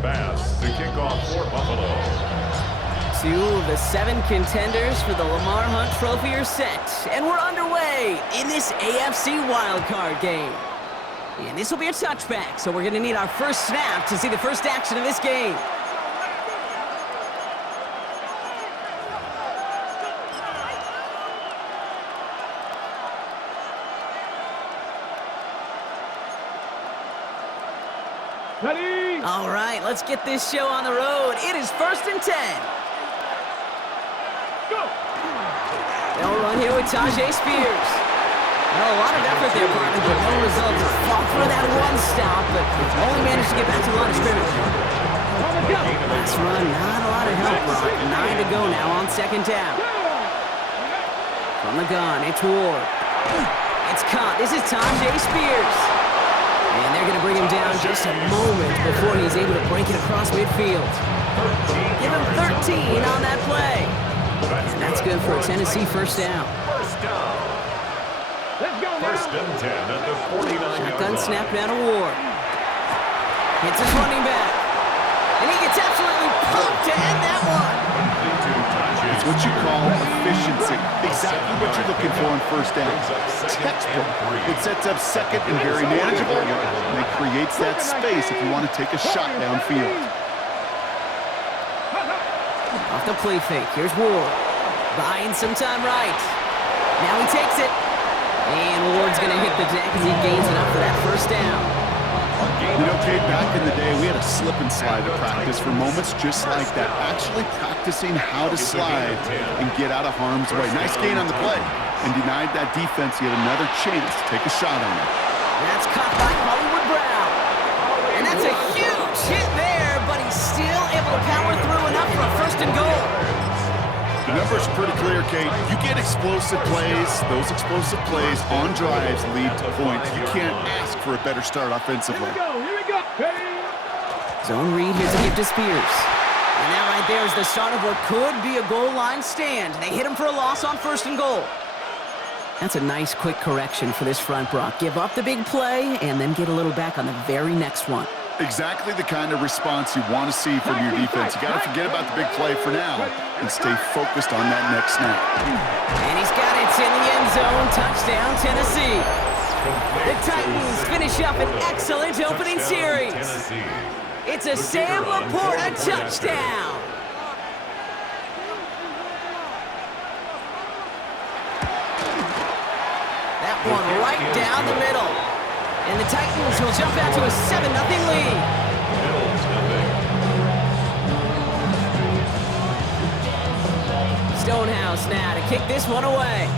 Bass to kick off for Buffalo. 2 of the 7 contenders for the Lamar Hunt Trophy are set, and we're underway in this AFC Wildcard game. And this will be a touchback, so we're going to need our first snap to see the first action of this game. Ready? All right, let's get this show on the road. It is 1st and 10. Go! They'll run here with Tajay Spears. Well, a lot of effort there, partner, but no results. Fought for that one stop, but only managed to get back to the line of scrimmage. Last run, not a lot of help, Brock. 9 to go now on 2nd down. From the gun, it's Ward. It's caught. This is Tajay Spears. And they're going to bring him down just a moment before he's able to break it across midfield. Give him 13 on that play. And that's good for a Tennessee first down. Let's go now. 1st and 10 at the 49-yard Shotgun line. snap down to Ward. Hits his running back. And he gets absolutely pumped to end that one. It's what you call efficiency. Exactly what you're looking for on 1st down. Textbook. It sets up 2nd and very manageable, and it creates that space if you want to take a shot downfield. Off the play fake. Here's Ward. Buying some time right. Now he takes it. And Ward's going to hit the deck as he gains enough for that 1st down. You know, Kate, back in the day, we had a slip and slide to practice for moments just like that. Actually practicing how to slide and get out of harm's way. Nice gain on the play. And denied that defense yet another chance to take a shot on it. That's caught by Hollywood Brown. And that's a huge hit there, but he's still able to power through enough for a 1st and goal. The numbers are pretty clear, Kate. You get explosive plays. Those explosive plays on drives lead to points. You can't ask for a better start offensively. Here we go. Ready? Zone read here to give to Spears. And that right there is the start of what could be a goal line stand. They hit him for a loss on 1st and goal. That's a nice quick correction for this front, Brock. Give up the big play and then get a little back on the very next one. Exactly the kind of response you want to see from your defense. You got to forget about the big play for now and stay focused on that next snap. And he's got it in the end zone. Touchdown, Tennessee. The Titans finish up an excellent opening series. It's a Sam Laporta touchdown. That one right down the middle. And the Titans will jump out to a 7-0 lead. Stonehouse now to kick this one away.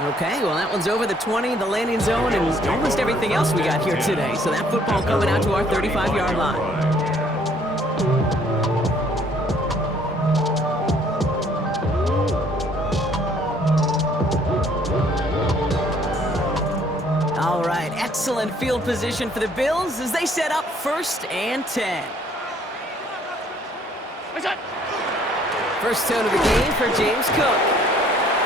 Okay, well that one's over the 20, the landing zone, and almost everything else we got here today. So that football coming out to our 35-yard line. All right, excellent field position for the Bills as they set up 1st and 10. First tone of the game for James Cook.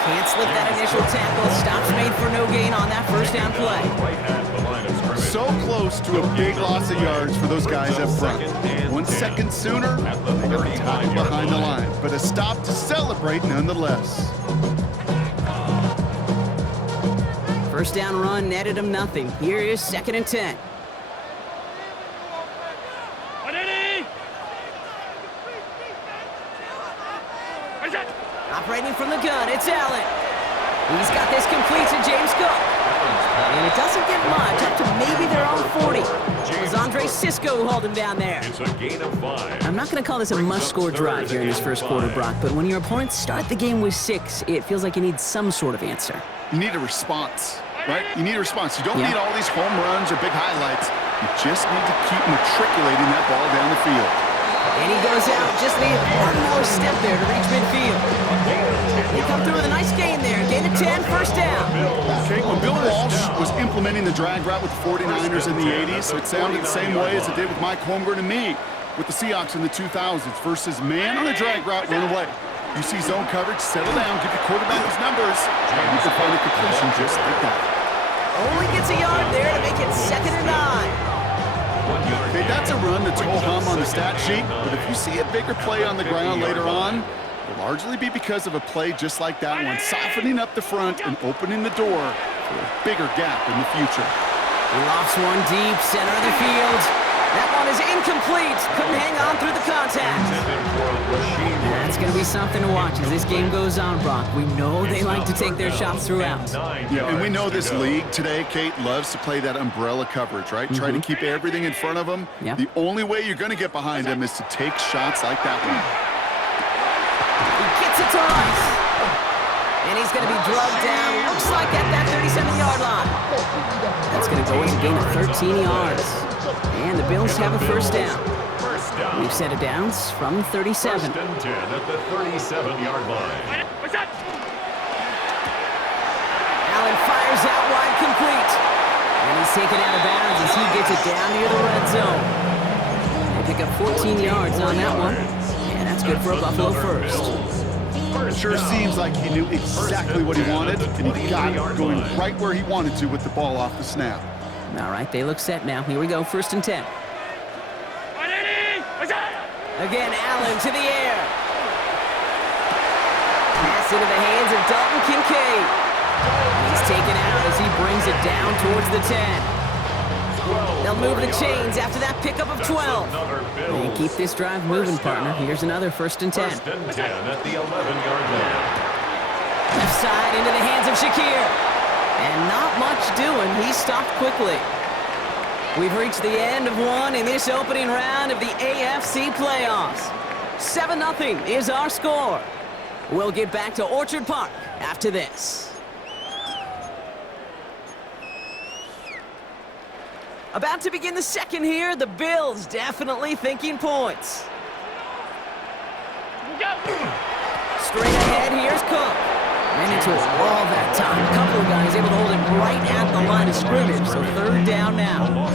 Can't slip that initial tackle. Stops made for no gain on that 1st down play. So close to a big loss of yards for those guys up front. 1 second sooner, they got the tackle behind the line. But a stop to celebrate nonetheless. 1st down run netted him nothing. Here is 2nd and 10. Operating from the gun, it's Allen. He's got this complete to James Cook. And it doesn't get much, up to maybe their own 40. It was Andre Sisco who hauled him down there. It's a gain of 5. I'm not going to call this a must-score drive here in this 1st quarter, Brock, but when your opponents start the game with 6, it feels like you need some sort of answer. You need a response, right? You need a response. You don't need all these home runs or big highlights. You just need to keep matriculating that ball down the field. And he goes out, just needed one more step there to reach midfield. He come through with a nice gain there. Gain of 10, 1st down. Okay, when Bill Walsh was implementing the drag route with the 49ers in the 80s, it sounded the same way as it did with Mike Holmgren and me with the Seahawks in the 2000s versus man on the drag route, run away. You see zone coverage, settle down, give your quarterback his numbers, and you can find a completion just like that. Only gets a yard there to make it 2nd and 9. Okay, that's a run that's ho-hum on the stat sheet, but if you see a bigger play on the ground later on, it'll largely be because of a play just like that one, softening up the front and opening the door for a bigger gap in the future. Lofts one deep, center of the field. That one is incomplete. Couldn't hang on through the contact. That's going to be something to watch as this game goes on, Brock. We know they like to take their shots throughout. Yeah, and we know this league today, Kate, loves to play that umbrella coverage, right? Try to keep everything in front of them. Yep. The only way you're going to get behind them is to take shots like that one. He gets it to Rice. And he's going to be drugged down, looks like at that 37-yard line. That's going to go as a gain of 13 yards. And the Bills have a first down. We've set it down from 37. First and 10 at the 37-yard line. Allen fires out wide, complete. And he's taken out of bounds as he gets it down near the red zone. They pick up 14 yards on that one. And that's good for a Buffalo first. It sure seems like he knew exactly what he wanted, and he got it going right where he wanted to with the ball off the snap. All right, they look set now. Here we go, 1st and 10. Again, Allen to the air. Pass into the hands of Dalton Kincaid. He's taken out as he brings it down towards the 10. They'll move the chains after that pickup of 12. And keep this drive moving, partner. Here's another 1st and 10. First and 10 at the 11-yard line. Left side into the hands of Shakir. And not much doing. He stopped quickly. We've reached the end of one in this opening round of the AFC playoffs. 7-0 is our score. We'll get back to Orchard Park after this. About to begin the second here. The Bills definitely thinking points. Straight ahead, here's Cook. Ran into a wall that time. A couple of guys able to hold it right at the line of scrimmage, so 3rd down now.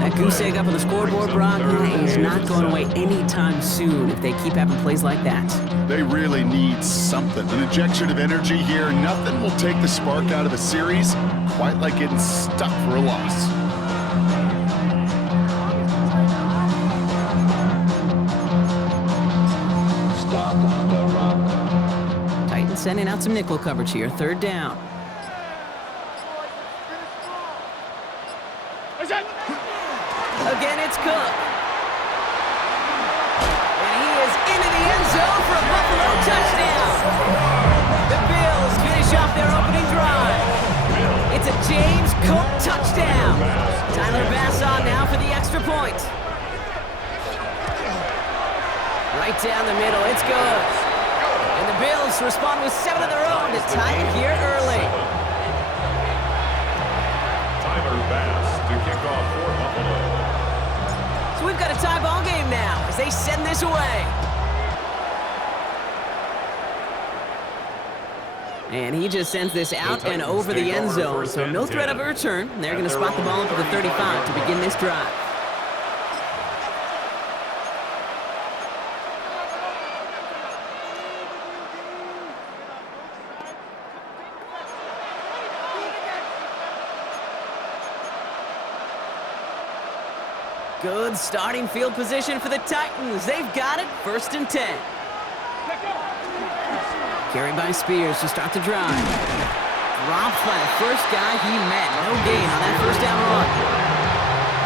That goose egg up on the scoreboard, Brock, is not going away anytime soon if they keep having plays like that. They really need something, an injection of energy here. Nothing will take the spark out of a series quite like getting stuck for a loss. Titans sending out some nickel coverage here. 3rd down. Again, it's Cook. And he is into the end zone for a Buffalo touchdown. The Bills finish off their opening drive. It's a James Cook touchdown. Tyler Bass on now for the extra point. Right down the middle, it's good. And the Bills respond with 7 of their own to tie it here early. Tyler Bass to kick off for Buffalo. So we've got a tie ball game now as they send this away. And he just sends this out and over the end zone, so no threat of a return. They're going to spot the ball up at the 35 to begin this drive. Good starting field position for the Titans. They've got it, 1st and 10. Carried by Spears to start the drive. Dropped by the first guy he met. No gain on that 1st down run.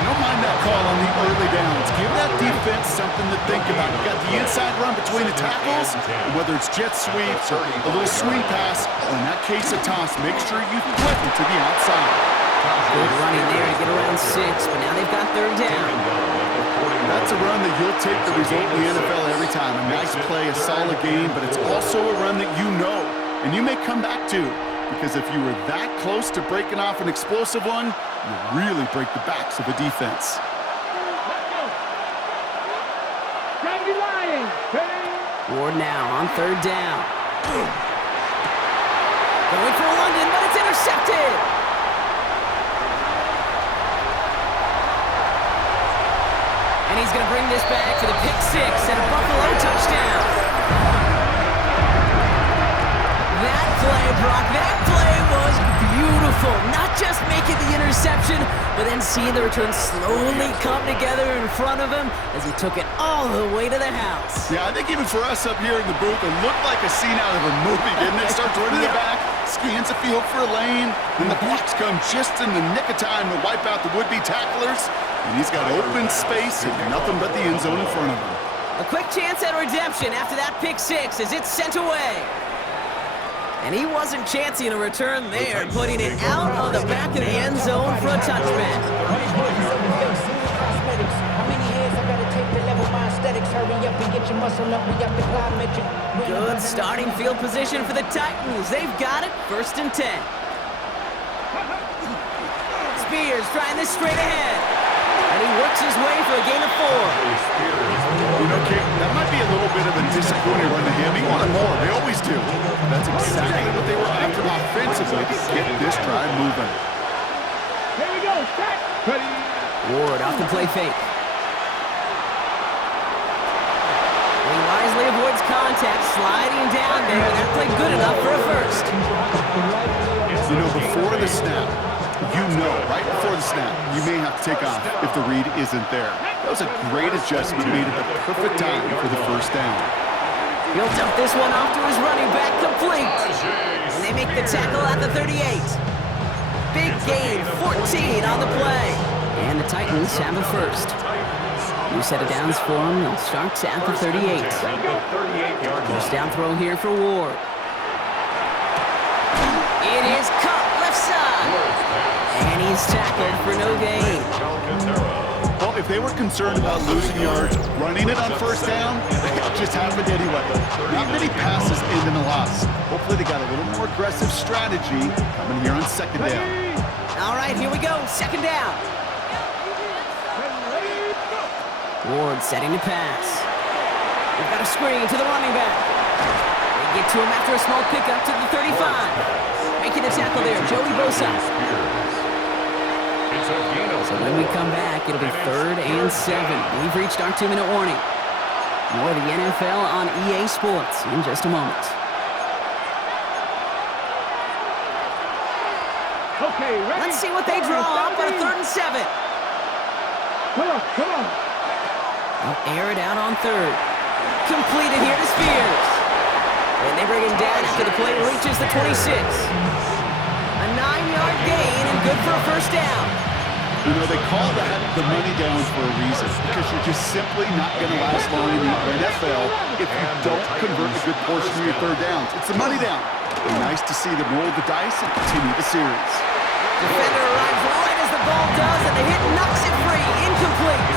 Don't mind that call on the early downs. Give that defense something to think about. You got the inside run between the tackles, and whether it's jet sweeps or a little swing pass, or in that case a toss, make sure you flip it to the outside. Good running there to get around 6, but now they've got 3rd down. That's a run that you'll take the result in the NFL every time. A nice play, a solid game, but it's also a run that you know, and you may come back to, because if you were that close to breaking off an explosive one, you really break the backs of the defense. Ward now on 3rd down. Going for London, but it's intercepted. And he's going to bring this back for the pick 6 and a Buffalo touchdown. That play, Brock, that play was beautiful. Not just making the interception, but then seeing the return slowly come together in front of him as he took it all the way to the house. Yeah, I think even for us up here in the booth, it looked like a scene out of a movie, didn't it? Starts running the back, scans the field for a lane, then the blocks come just in the nick of time to wipe out the would-be tacklers, and he's got open space and nothing but the end zone in front of him. A quick chance at redemption after that pick six as it's sent away. And he wasn't chancing a return there, putting it out on the back of the end zone for a touchback. Good starting field position for the Titans. They've got it, 1st and 10. Spears trying this straight ahead. And he works his way for a gain of 4. You know, Kate, that might be a little bit of a disappointing run to him. He wanted more. They always do. That's exactly what they were after offensively to get this drive moving. Here we go. Set. Ready. Ward off the play fake. He wisely avoids contact, sliding down there. That play good enough for a first. You know, before the snap, right before the snap, you may have to take off if the read isn't there. That was a great adjustment made at the perfect time for the first down. He'll dump this one off to his running back, complete. And they make the tackle at the 38. Big gain, 14 on the play. And the Titans have a first. New set of downs for them. They'll start at the 38. First down throw here for Ward. It is cut left side. And he's tackled for no gain. Well, if they were concerned about losing yards, running it on first down, it just happened anyway. Not many passes end in a loss. Hopefully they got a little more aggressive strategy coming here on second down. All right, here we go. Second down. Ward setting to pass. They've got a screen to the running back. They get to him after a small pickup to the 35. Making the tackle there, Joey Bosa. So when we come back, it'll be 3rd and 7. We've reached our 2-minute warning. More of the NFL on EA Sports in just a moment. Okay, ready. Let's see what they draw up on a 3rd and 7. Come on. They'll air it out on 3rd. Completed here to Spears. And they bring him down after the play reaches the 26. A 9-yard gain and good for a first down. You know, they call that the money down for a reason, because you're just simply not going to last long in the NFL if you don't convert a good portion of your third downs. It's the money down. And nice to see them roll the dice and continue the series. Defender arrives right as the ball does, and the hit knocks it free. Incomplete.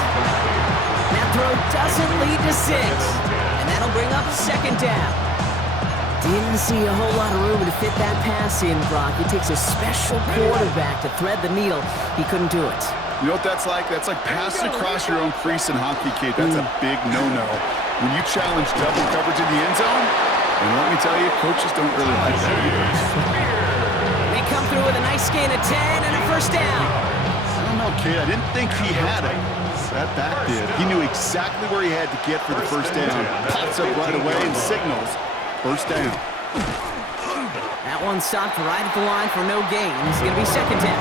That throw doesn't lead to 6. And that'll bring up 2nd down. Didn't see a whole lot of room to fit that pass in, Brock. It takes a special quarterback to thread the needle. He couldn't do it. You know what that's like? That's like passing across your own crease in hockey, Kate. That's a big no-no. When you challenge double coverage in the end zone, and let me tell you, coaches don't really like that either. They come through with a nice gain of 10 and a first down. I don't know, Kate. I didn't think he had it. That back did. He knew exactly where he had to get for the first down. Pops up right away and signals first down. That one stopped right at the line for no gain. It's going to be 2nd down.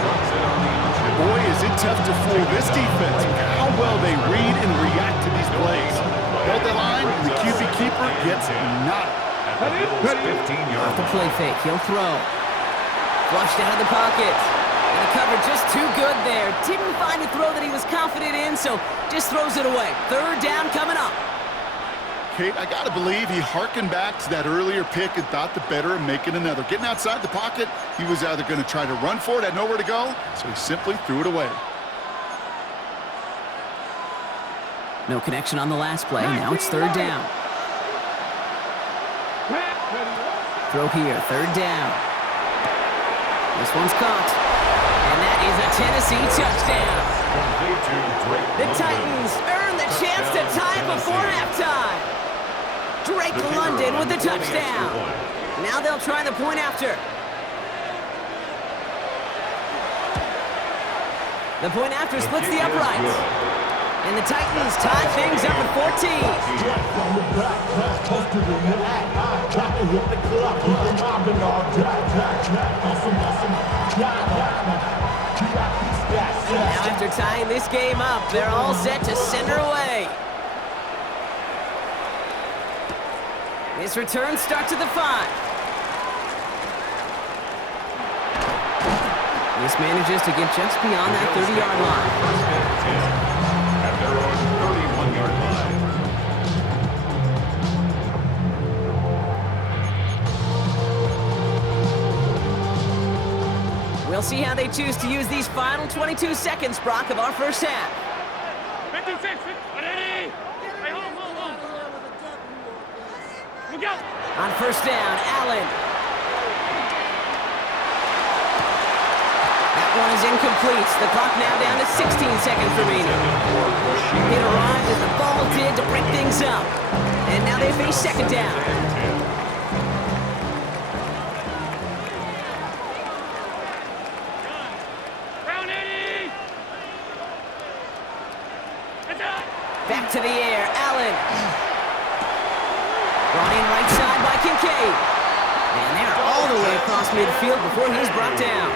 Boy, is it tough to fool this defense. How well they read and react to these plays. Held the line, and the QB keeper gets knocked. Off the play fake, he'll throw. Flushed out of the pocket. And the cover just too good there. Didn't find a throw that he was confident in, so just throws it away. 3rd down coming up. Kate, I got to believe he hearkened back to that earlier pick and thought the better of making another. Getting outside the pocket, he was either going to try to run for it, had nowhere to go, so he simply threw it away. No connection on the last play. Now it's 3rd down. Throw here, 3rd down. This one's caught. And that is a Tennessee touchdown. The Titans earn the chance to tie it before halftime. Drake London with the touchdown. Now they'll try the point after. The point after splits the uprights. And the Titans tie things up at 14. Now after tying this game up, they're all set to send her away. This return starts at the 5. This manages to get just beyond that 30-yard line. First and 10 at their own 31-yard line. We'll see how they choose to use these final 22 seconds, Brock, of our first half. 56, ready? Hey, hold. Look out. On first down, Allen. That one is incomplete. The clock now down to 16 seconds remaining. It arrived as the ball did to break things up. And now they face second down. Back to the air, Allen. Brought in right side by Kincaid. And they're all the way across midfield before he's brought down.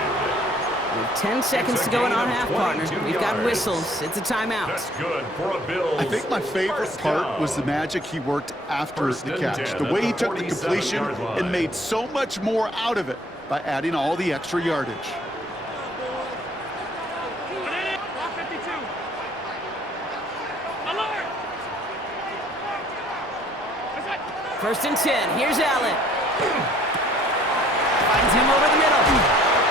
With 10 seconds to go in our half, partner. We've got whistles. It's a timeout. That's good for a Bills. I think my favorite part was the magic he worked after the catch. The way he took the completion and made so much more out of it by adding all the extra yardage. First and 10. Here's Allen. Finds him over the middle.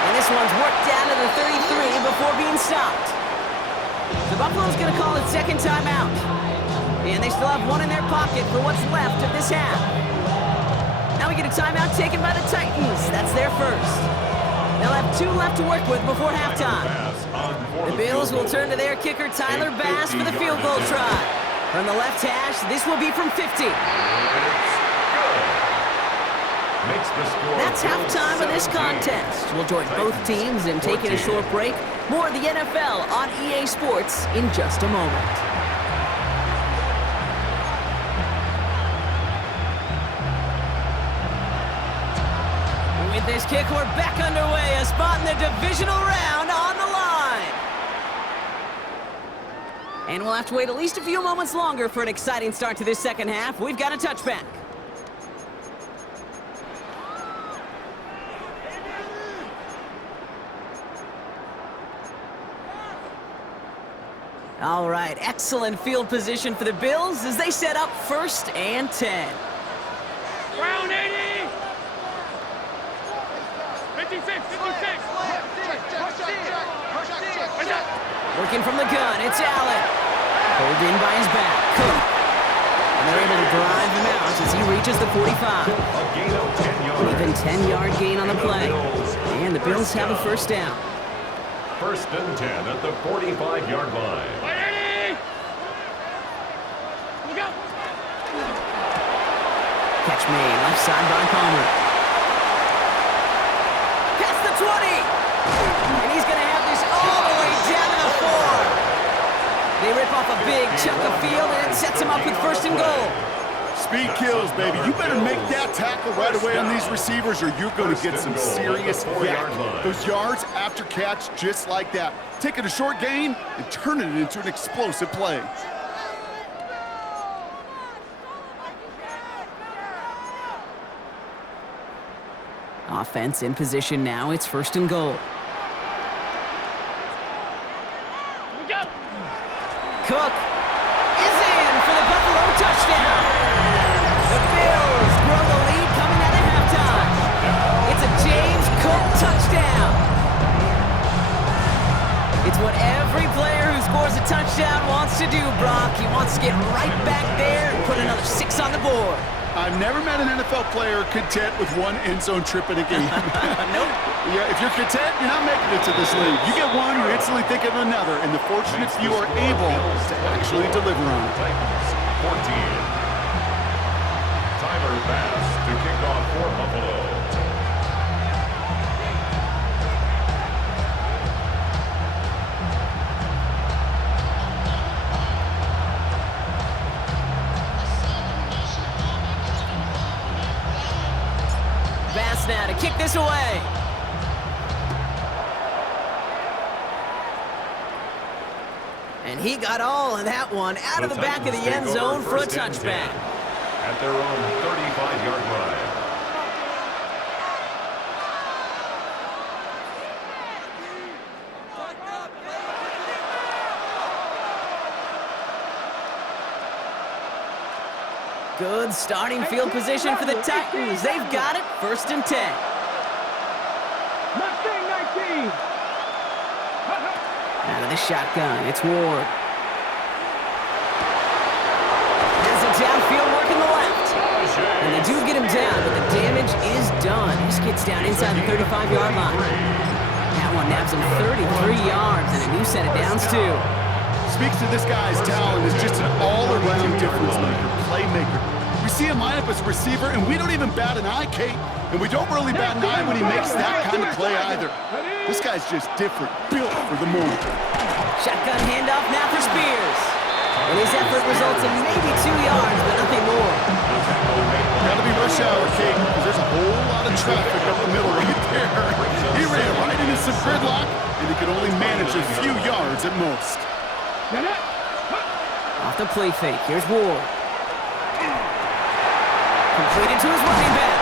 And this one's worked down to the 33 before being stopped. The Buffalo's going to call it second timeout. And they still have one in their pocket for what's left of this half. Now we get a timeout taken by the Titans. That's their first. They'll have 2 left to work with before halftime. The Bills will turn to their kicker, Tyler Bass, for the field goal try. From the left hash, this will be from 50. That's halftime of this contest. We'll join both teams in taking a short break. More of the NFL on EA Sports in just a moment. With this kick, we're back underway. A spot in the divisional round on the line. And we'll have to wait at least a few moments longer for an exciting start to this second half. We've got a touchback. All right, excellent field position for the Bills as they set up first and 10. Round 80. 56. Working from the gun, it's Allen. Pulled in by his back, Cook. And they're able to drive him out as he reaches the 45. A gain of 10 yards. An even 10-yard gain on the play. And the Bills have a first down. First and 10 at the 45-yard line. Look out. Catch made, left side by Palmer. Past the 20! And he's going to have this all the way down to the 4. They rip off a big chunk of field, and it sets him up with first and goal. Speed kills, baby. You better make that tackle right away on these receivers or you're going to get some serious yak. Those yards after catch just like that. Taking a short gain and turning it into an explosive play. Offense in position now. It's first and goal. Cook is in for the Buffalo touchdown. The Bills grow the lead coming out of halftime. It's a James Cook touchdown. It's what every player who scores a touchdown wants to do, Brock. He wants to get right back there and put another 6 on the board. I've never met an NFL player content with one end zone trip in a game. Nope. Yeah, if you're content, you're not making it to this league. You get one, you instantly think of another, and the fortunate few are able to actually deliver on it. Titans 14. Tyler Bass to kick off for Buffalo. chance now to kick this away. And he got all of that one out of the back of the end zone for a touchback. At their own 35-yard line. Good starting field position for the Titans. They've got it, 1st and 10. Mustang 19. Out of the shotgun, it's Ward. Has it downfield work in the left. And they do get him down, but the damage is done. This gets down inside the 35-yard line. That one nabs him 33 yards and a new set of downs, too. Speaks to this guy's talent as just an all-around difference maker, playmaker. We see him line up as a receiver, and we don't even bat an eye, Kate. And we don't really bat an eye when he makes that kind of play either. This guy's just different, built for the moment. Shotgun handoff now for Spears. And his effort results in maybe 2 yards, but nothing more. Gotta be rush hour, Kate, because there's a whole lot of traffic up the middle right there. He ran right into some gridlock, and he could only manage a few yards at most. Off the play fake, here's Ward. Completed to his running back.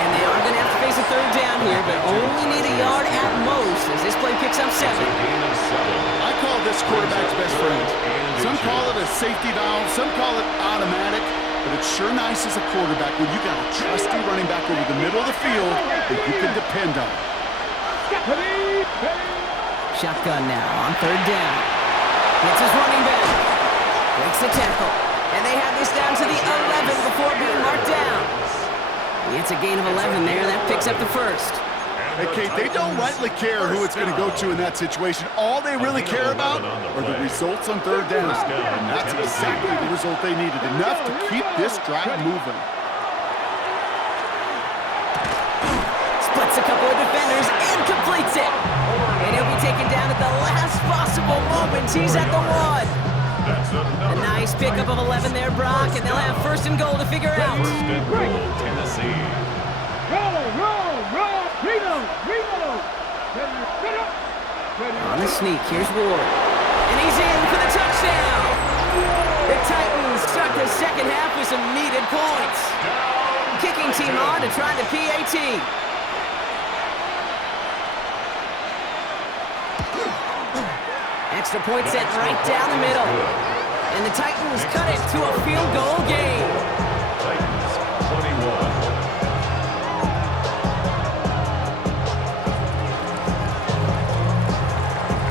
And they are going to have to face a 3rd down here, but only need a yard at most as this play picks up 7. I call this quarterback's best friend. Some call it a safety valve, some call it automatic, but it's sure nice as a quarterback when you got a trusty running back over the middle of the field that you can depend on. Shotgun now on 3rd down. Hits his running back. Breaks the tackle. And they have this down to the 11 before being marked down. It's a gain of 11 there. That picks up the 1st. Hey, Kate, they don't rightly care who it's going to go to in that situation. All they really care about are the results on 3rd down. And that's exactly the result they needed. Enough to keep this drive moving. Splits a couple of defenders and completes it. And he'll be taken down at the last possible moment. He's at the 1. A nice pickup of 11 there, Brock, and they'll have 1st and goal to figure out. Tennessee. On the sneak, here's Ward. And he's in for the touchdown. The Titans start the 2nd half with some needed points. Kicking team on to try the PAT. Extra point set right down the middle. And the Titans cut it to a field goal game. Titans 21.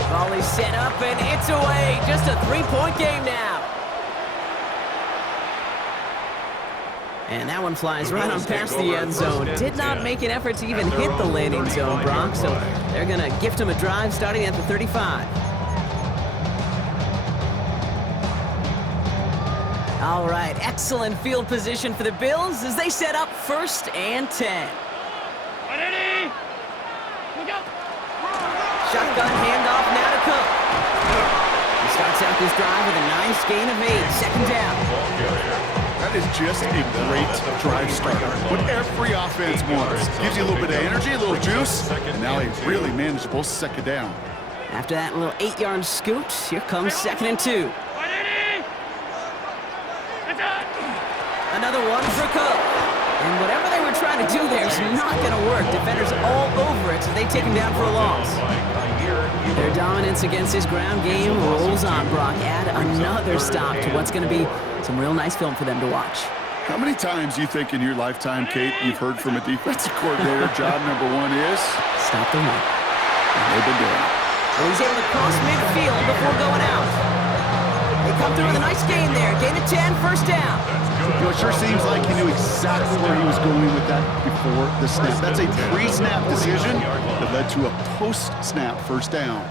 Volley set up and it's away. Just a 3-point game now. And that one flies right on past the end zone. Did not make an effort to even hit the landing zone, Brock. So they're going to gift him a drive starting at the 35. All right, excellent field position for the Bills as they set up 1st and 10. Ready? Look out. Shotgun handoff now to Cook. He starts out this drive with a nice gain of 8, 2nd down. That is just a great drive starter. What every offense wants. Gives you a little bit of energy, a little juice, and now a really manageable 2nd down. After that little 8-yard scoot, here comes 2nd and 2. Another one for Cook. And whatever they were trying to do there is not going to work. Defenders all over it, so they take him down for a loss. Their dominance against this ground game rolls on, Brock. Add another stop to what's going to be some real nice film for them to watch. How many times do you think in your lifetime, Kate, you've heard from a defensive coordinator, job number 1 is? Stop the run. And they've been doing it. Well, he's able to cross midfield before going out. They come through with a nice gain there. Gain of 10, 1st down. You know, it sure seems like he knew exactly where he was going with that before the snap. That's a pre-snap decision that led to a post-snap 1st down.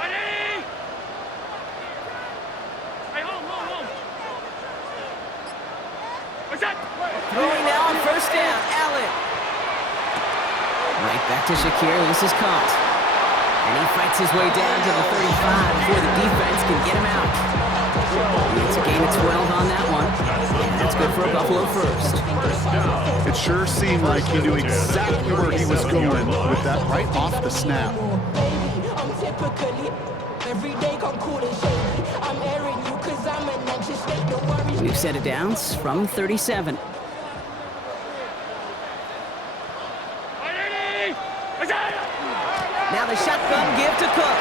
Ready? Hey, home. What's that? Throwing now on 1st down. Allen. Right back to Shakir. This is caught. And he fights his way down to the 35 before the defense can get him out. It's a gain of 12 on that one. That's good for a Buffalo first. It sure seemed like he knew exactly where he was going with that right off the snap. We've set it downs from 37. Now the shotgun give to Cook.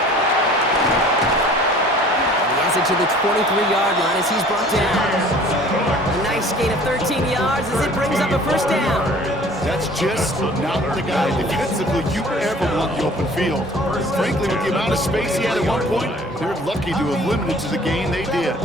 He has it to the 23-yard line as he's brought down. A nice gain of 13 yards as it brings up a first down. That's just not the guy defensively you ever want the open field. Frankly, with the amount of space he had at one point, they're lucky to have limited to the gain they did.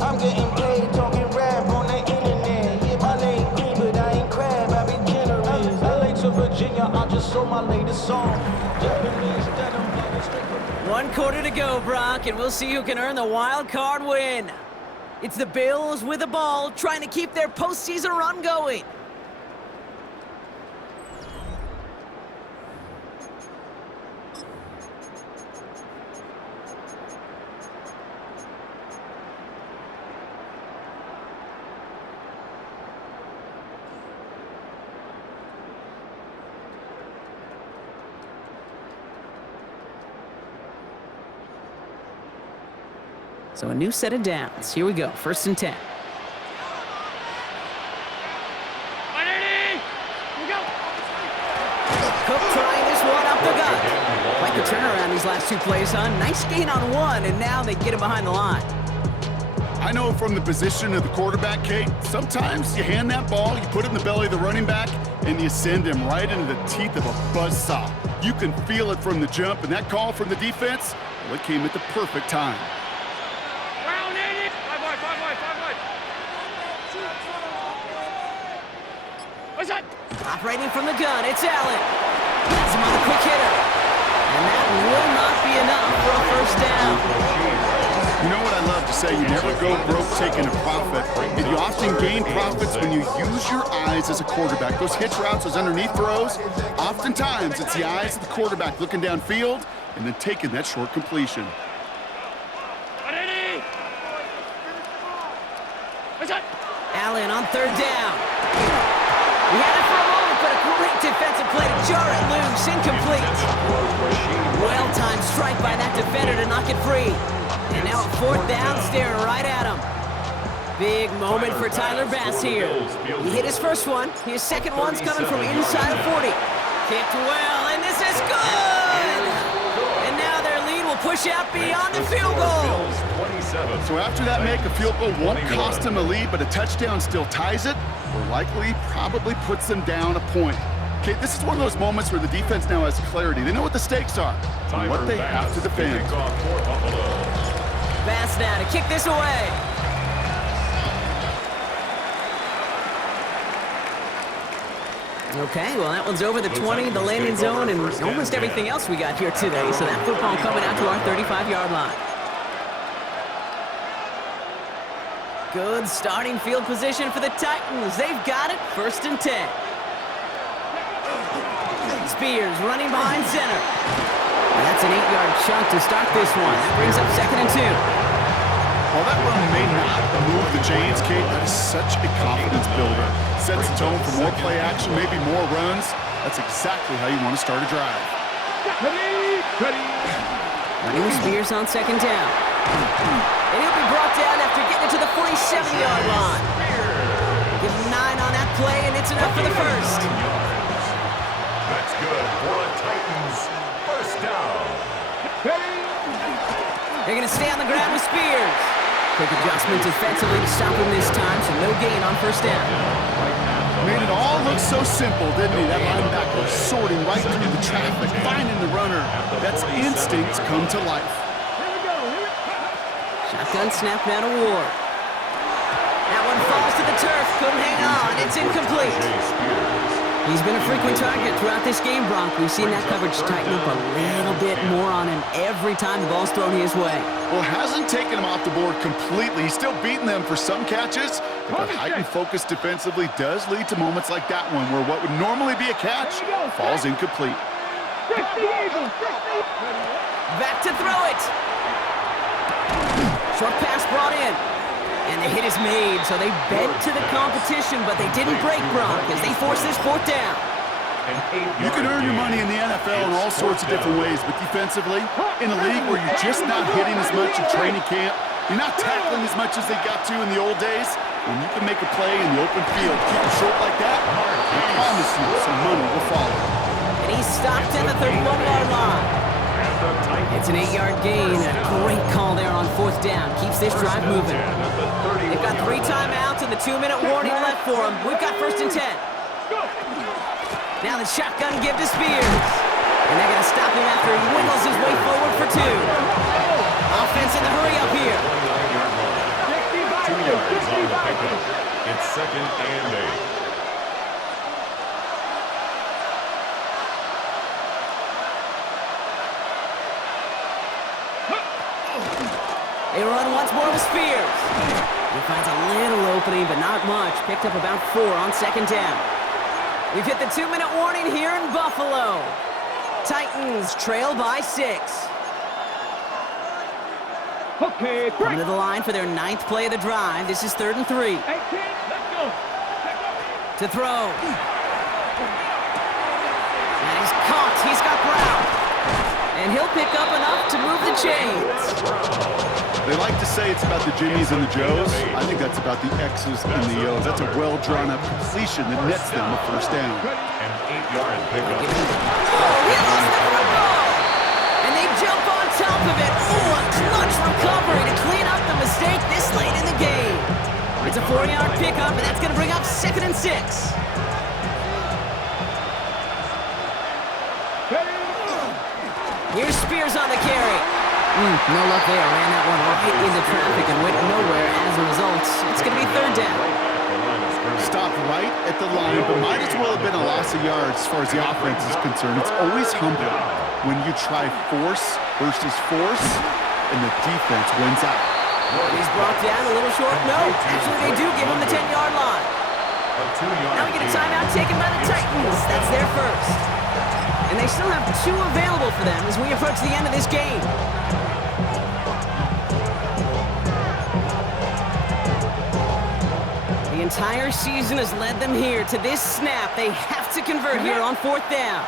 I'm getting paid talking rap on the internet. Yeah, my name green, but I ain't crab, I be generous. LA to Virginia, I just sold my latest song. Japanese denim, straight from 1 quarter to go, Brock, and we'll see who can earn the wild card win. It's the Bills with the ball, trying to keep their postseason run going. So a new set of downs. Here we go, 1st and 10. Cook trying this one up the gut. Quite the turnaround these last 2 plays, huh? Nice gain on 1, and now they get him behind the line. I know from the position of the quarterback, Kate, sometimes you hand that ball, you put it in the belly of the running back, and you send him right into the teeth of a buzzsaw. You can feel it from the jump, and that call from the defense, well, it came at the perfect time. Operating from the gun, it's Allen. Has him on a quick hitter. And that will not be enough for a first down. You know what I love to say? You never go broke taking a profit. And you often gain profits when you use your eyes as a quarterback. Those hitch routes, those underneath throws, oftentimes it's the eyes of the quarterback looking downfield and then taking that short completion. Allen on 3rd down. He had it for a moment, but a great defensive play to jar it loose. Incomplete. Well-timed strike by that defender to knock it free. And now a 4th down, staring right at him. Big moment for Tyler Bass here. He hit his first one. His second one's coming from inside of 40. Kicked well, and this is good! And now their lead will push out beyond the field goal. So after that make, a field goal won't cost them a lead, but a touchdown still ties it, or likely probably puts them down a point. Okay, this is one of those moments where the defense now has clarity. They know what the stakes are and what they have to defend. Bass now to kick this away. Okay, well, that one's over the 20, the landing zone, and almost everything else we got here today. So that football coming out to our 35-yard line. Good starting field position for the Titans. They've got it, 1st and 10. Spears running behind center. And that's an 8-yard chunk to start this one. That brings up 2nd and 2. While that run may not move the chains, Kate, that is such a confidence builder. Sets the tone for more play action, maybe more runs. That's exactly how you want to start a drive. Running with Spears on 2nd down. And he'll be brought down after getting it to the 47-yard line. Give him 9 on that play, and it's enough for the first. That's good for the Titans. First down. They're going to stay on the ground with Spears. Quick adjustment defensively to stop him this time, so no gain on 1st down. Made it all look so simple, didn't he? That linebacker sorting right through the traffic, finding the runner. That's instinct come to life. Shotgun snap now to Ward. That one falls to the turf. Couldn't hang on. It's incomplete. He's been a frequent target throughout this game, Bronk. We've seen that coverage tighten up a little bit more on him every time the ball's thrown his way. Well, hasn't taken him off the board completely. He's still beating them for some catches, but that heightened focus defensively does lead to moments like that one where what would normally be a catch falls incomplete. Back to throw it. Short pass brought in. And the hit is made, so they bent to the competition, but they didn't break Bronk as they force this fourth down. You can earn your money in the NFL in all sorts of different ways, but defensively, in a league where you're just not hitting as much in training camp, you're not tackling as much as they got to in the old days, when you can make a play in the open field, keep it short like that, I promise you some money will follow. And he's stopped at the 31-yard line. It's an 8-yard gain. A great call there on fourth down. Keeps this drive moving. They've got 3 timeouts and the 2-minute warning left for them. We've got 1st and 10. Now the shotgun give to Spears. And they're going to stop him after he wiggles his way forward for 2. Offense in the hurry up here. 2 yards on the pickup. It's 2nd and 8. They run once more with Spears. He finds a little opening, but not much. Picked up about 4 on 2nd down. We've hit the 2-minute warning here in Buffalo. Titans trail by 6. Okay, Coming to the line for their 9th play of the drive. This is 3rd and 3. 18, let's go. To throw. And he's caught. He's got Brown. And he'll pick up enough to move the chains. They like to say it's about the Jimmies and the Joes. I think that's about the X's and the O's. That's a well-drawn-up completion that nets them a 1st down. An 8-yard pickup. Oh, he lost the football! And they jump on top of it. Oh, a clutch recovery to clean up the mistake this late in the game. It's a 4-yard pickup, and that's going to bring up 2nd and 6. Here's Spears on the carry. No luck there. Ran that one right into traffic and went nowhere as a result. It's going to be 3rd down. Stopped right at the line, but might as well have been a loss of yards as far as the offense is concerned. It's always humbling when you try force versus force, and the defense wins out. He's brought down a little short. No, actually they do give him the 10-yard line. Now we get a timeout taken by the Titans. That's their 1st. And they still have 2 available for them as we approach the end of this game. The entire season has led them here to this snap. They have to convert here on 4th down.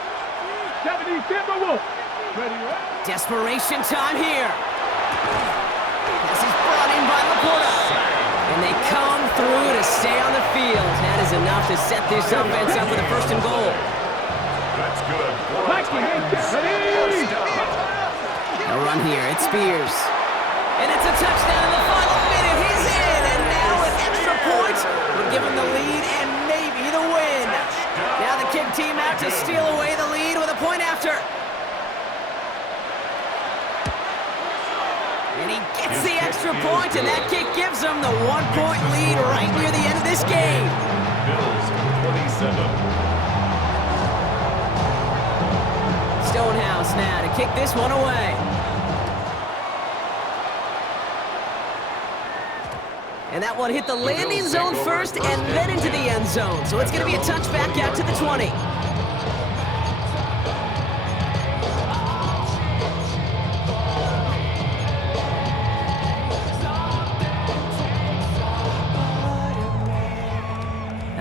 Desperation time here. This is brought in by Laporta. And they come through to stay on the field. That is enough to set this offense up with a 1st and goal. That's good. A run here. It's Spears. And it's a touchdown in the final minute. He's in. And now an extra point would give him the lead and maybe the win. Now the kick team out to steal away the lead with a point after. And he gets the extra point, and that kick gives them the 1-point lead right near the end of this game. Bills 27. Stonehouse now to kick this one away. And that one hit the landing zone first and then into the end zone. So it's going to be a touchback out to the 20.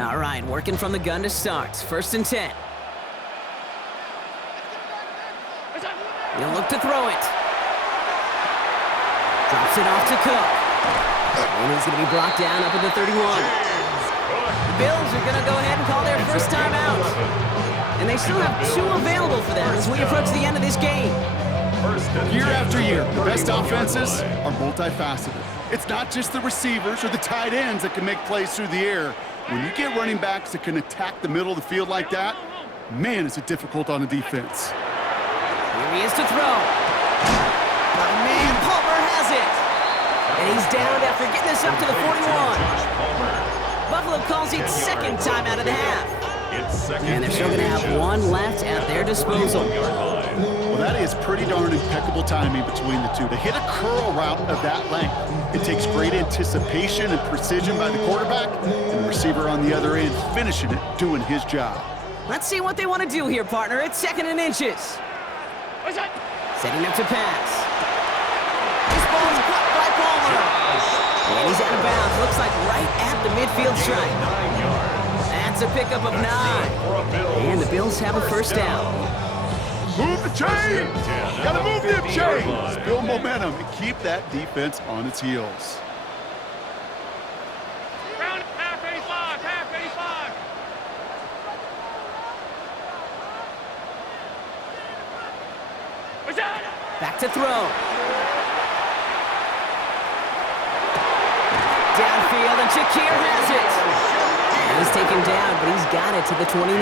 All right, working from the gun to start. 1st and 10. He'll look to throw it. Drops it off to Cook. And he's going to be brought down up at the 31. The Bills are going to go ahead and call their 1st time out. And they still have 2 available for them as we approach the end of this game. Year after year, the best offenses are multifaceted. It's not just the receivers or the tight ends that can make plays through the air. When you get running backs that can attack the middle of the field like that, man, is it difficult on the defense. Here he is to throw. But man, Palmer has it. And he's down after getting this up to the 41. Buffalo calls it 2nd time out of the half. It's second And they're still going to have one left at their disposal. Well, that is pretty darn impeccable timing between the two. To hit a curl route of that length, it takes great anticipation and precision by the quarterback, and the receiver on the other end finishing it, doing his job. Let's see what they want to do here, partner. It's 2nd and inches. Setting up to pass. This ball is caught by Palmer. And he's out of bounds. Looks like right at the midfield stripe. That's a pickup of 9. And the Bills have a first down. Move the chains! Gotta move them chains! Build momentum and keep that defense on its heels. Half 85, half 85. Back to throw. Downfield, and Shakir has it. And he's taken down, but he's got it to the 29.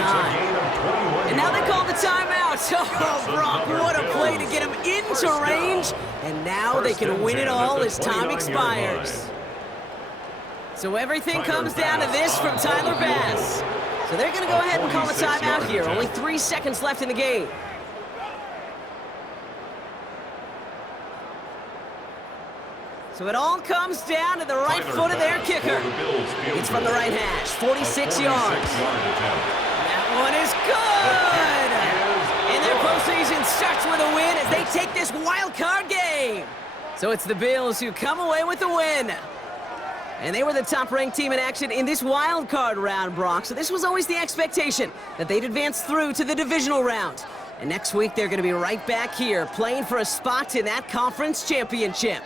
And now they call the timeout. Oh, Brock, what a play to get him into range. And now they can win it all as time expires. So everything comes down to this from Tyler Bass. So they're going to go ahead and call a timeout here. Only 3 seconds left in the game. So it all comes down to the right foot of their kicker. It's from the right hash, 46 yards. That one is good! And their postseason starts with a win as they take this wild card game. So it's the Bills who come away with the win. And they were the top-ranked team in action in this wild card round, Brock. So this was always the expectation that they'd advance through to the divisional round. And next week, they're going to be right back here playing for a spot in that conference championship.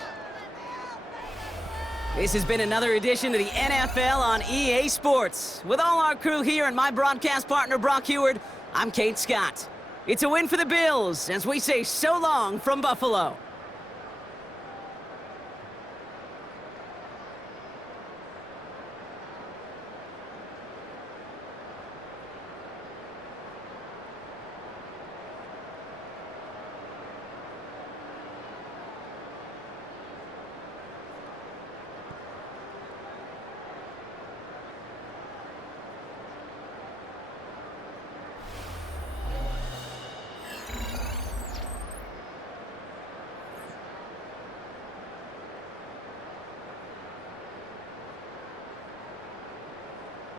This has been another edition of the NFL on EA Sports. With all our crew here and my broadcast partner, Brock Heward, I'm Kate Scott. It's a win for the Bills as we say so long from Buffalo.